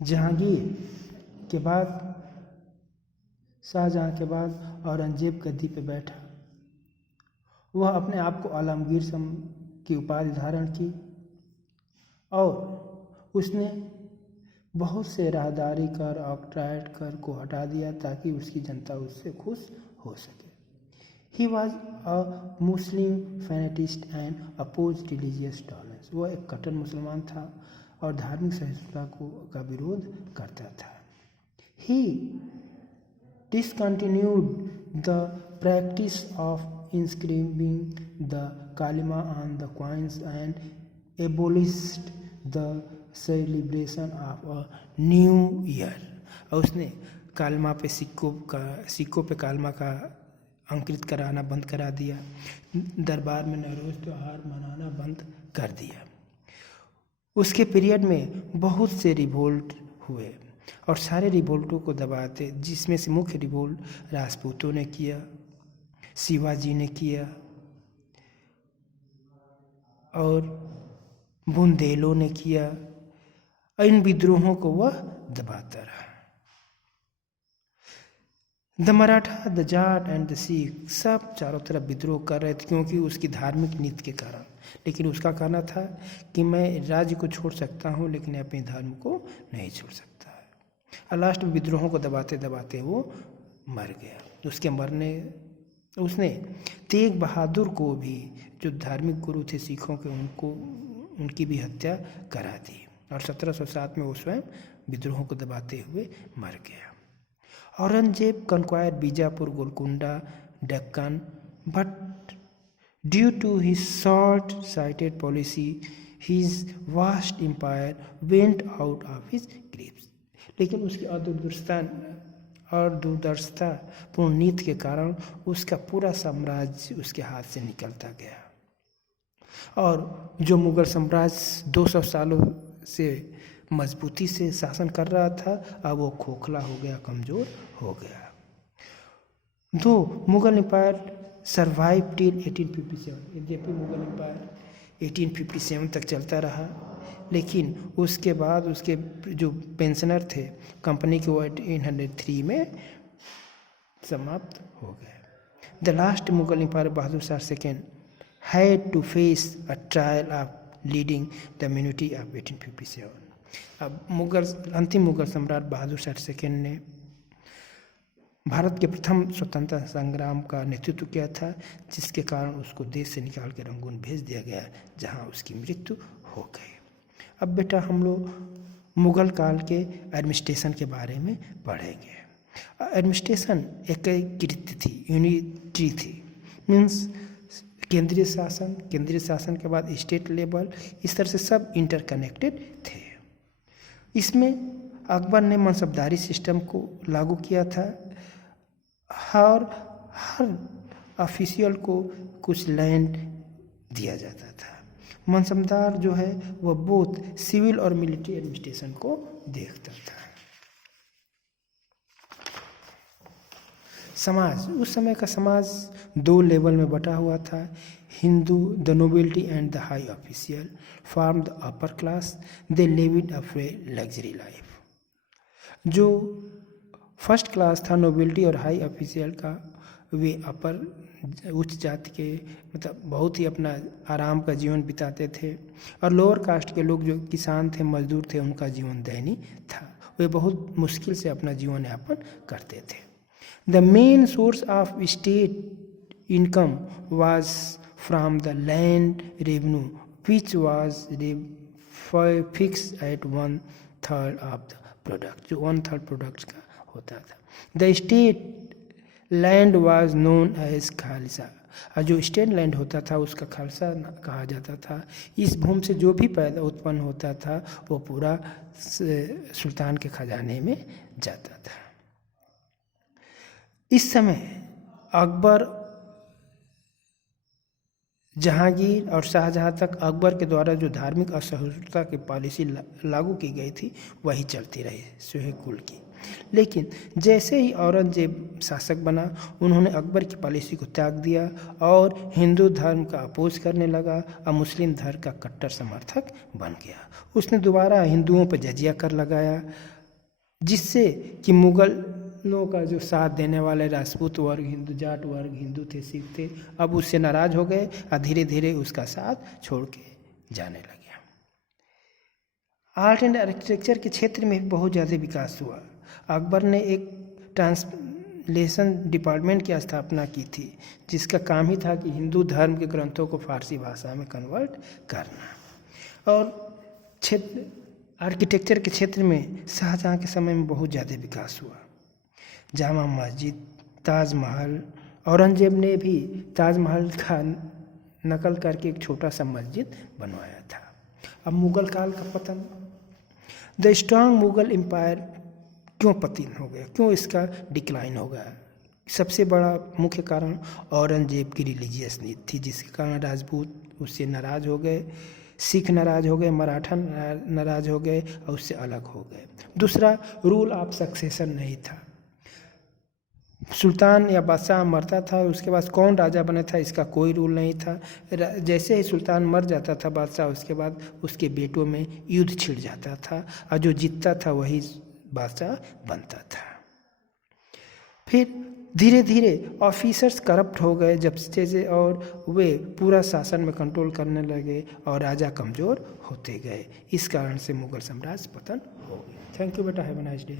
जहांगीर के बाद शाहजहां के बाद औरंगजेब गद्दी पे बैठा। वह अपने आप को आलमगीर की उपाधि धारण की और उसने बहुत से राहदारी कर ऑक्ट्राइड कर को हटा दिया ताकि उसकी जनता उससे खुश हो सके। He was a Muslim fanatist and opposed religious tolerance. वह एक कट्टर मुसलमान था और धार्मिक सहिष्णुता का विरोध करता था। He discontinued the practice of inscribing the kalima on the coins and abolished the celebration of a new year. और उसने कालमा पे सिक्कों पे कालमा का अंकित कराना बंद करा दिया। दरबार में नवरोज त्योहार मनाना बंद कर दिया। उसके पीरियड में बहुत से रिवोल्ट हुए और सारे रिवोल्टों को दबाते, जिसमें से मुख्य रिवोल्ट राजपूतों ने किया, शिवाजी ने किया और बुंदेलों ने किया। इन विद्रोहों को वह दबाता रहा। The Maratha, the Jat and the Sikh सब चारों तरफ विद्रोह कर रहे थे क्योंकि उसकी धार्मिक नीति के कारण। लेकिन उसका कहना था कि मैं राज्य को छोड़ सकता हूँ लेकिन अपने धर्म को नहीं छोड़ सकता है। और लास्ट में विद्रोहों को दबाते दबाते वो मर गया। उसके मरने उसने तेग बहादुर को भी, जो धार्मिक गुरु थे सिखों के, उनकी भी हत्या करा दी और 1707 में वो स्वयं विद्रोहों को दबाते हुए मर गया। Aurangzeb conquered Bijapur, Golconda, Deccan, but due to his short-sighted policy, his vast empire went out of his grasp. लेकिन उसकी दूरदर्शिता पूर्ण नीति के कारण उसका पूरा साम्राज्य उसके हाथ से निकलता गया और जो मुगल साम्राज्य 200 सालों से मजबूती से शासन कर रहा था, अब वो खोखला हो गया, कमज़ोर हो गया। दो मुगल एम्पायर सर्वाइव टिल 1857। यद्यपि मुगल एम्पायर 1857 तक चलता रहा, लेकिन उसके बाद उसके जो पेंशनर थे कंपनी के, वो 1803 में समाप्त हो गए। The last Mughal empire Bahadur Shah second had to face a trial of leading the mutiny of 1857। अब अंतिम मुगल सम्राट बहादुर शाह सेकेंड ने भारत के प्रथम स्वतंत्रता संग्राम का नेतृत्व किया था, जिसके कारण उसको देश से निकाल कर रंगून भेज दिया गया, जहां उसकी मृत्यु हो गई। अब बेटा हम लोग मुगल काल के एडमिनिस्ट्रेशन के बारे में पढ़ेंगे। एडमिनिस्ट्रेशन एक कृत्य थी, यूनिटरी थी, मीन्स केंद्रीय शासन के बाद स्टेट लेवल, इस तरह से सब इंटरकनेक्टेड थे। इसमें अकबर ने मनसबदारी सिस्टम को लागू किया था और हर ऑफिशियल को कुछ लैंड दिया जाता था। मनसबदार जो है वह बोथ सिविल और मिलिट्री एडमिनिस्ट्रेशन को देखता था। समाज, उस समय का समाज 2 लेवल में बटा हुआ था। Hindu, the nobility and the high official form the upper class, they lived a luxury life. जो फर्स्ट क्लास था नोबिलिटी और हाई ऑफिशियल का, वे अपर उच्च जाति के, मतलब बहुत ही अपना आराम का जीवन बिताते थे, और लोअर कास्ट के लोग जो किसान थे, मजदूर थे, उनका जीवन दयनीय था। वे बहुत मुश्किल से अपना जीवन यापन करते थे। The main source of state income was from the land revenue, which was fixed at 1/3 of the product, जो 1/3 प्रोडक्ट का होता था। The state land was known as Khalsa, और जो स्टेट लैंड होता था उसका खालसा कहा जाता था। इस भूमि से जो भी पैदा उत्पन्न होता था वो पूरा सुल्तान के खजाने में जाता था। इस समय अकबर जहांगीर और शाहजहां तक अकबर के द्वारा जो धार्मिक असहिष्णुता की पॉलिसी लागू की गई थी वही चलती रही सुहेग कुल की। लेकिन जैसे ही औरंगजेब शासक बना, उन्होंने अकबर की पॉलिसी को त्याग दिया और हिंदू धर्म का अपोज करने लगा और मुस्लिम धर्म का कट्टर समर्थक बन गया। उसने दोबारा हिंदुओं पर जजिया कर लगाया, जिससे कि मुगलों का जो साथ देने वाले राजपूत वर्ग, हिंदू जाट वर्ग, हिंदू थे, सिख थे, अब उससे नाराज हो गए और धीरे धीरे उसका साथ छोड़ के जाने लगे। आर्ट एंड आर्किटेक्चर के क्षेत्र में बहुत ज़्यादा विकास हुआ। अकबर ने एक ट्रांसलेशन डिपार्टमेंट की स्थापना की थी, जिसका काम ही था कि हिंदू धर्म के ग्रंथों को फारसी भाषा में कन्वर्ट करना। और क्षेत्र आर्किटेक्चर के क्षेत्र में शाहजहां के समय में बहुत ज़्यादा विकास हुआ। जामा मस्जिद, ताजमहल, औरंगजेब ने भी ताजमहल का नकल करके एक छोटा सा मस्जिद बनवाया था। अब मुगल काल का पतन, द स्ट्रांग मुगल एम्पायर क्यों पतन हो गया, क्यों इसका डिक्लाइन हो गया? सबसे बड़ा मुख्य कारण औरंगजेब की रिलीजियस नीति थी, जिसके कारण राजपूत उससे नाराज़ हो गए, सिख नाराज़ हो गए, मराठा नाराज़ हो गए और उससे अलग हो गए। दूसरा, रूल ऑफ सक्सेशन नहीं था। सुल्तान या बादशाह मरता था, उसके बाद कौन राजा बने था इसका कोई रूल नहीं था। जैसे ही सुल्तान मर जाता था बादशाह, उसके बाद उसके बेटों में युद्ध छिड़ जाता था और जो जीतता था वही बादशाह बनता था। फिर धीरे धीरे ऑफिसर्स करप्ट हो गए जब से, और वे पूरा शासन में कंट्रोल करने लगे और राजा कमज़ोर होते गए। इस कारण से मुगल साम्राज्य पतन हो गया। थैंक यू बेटा, हैव अ नाइस डे।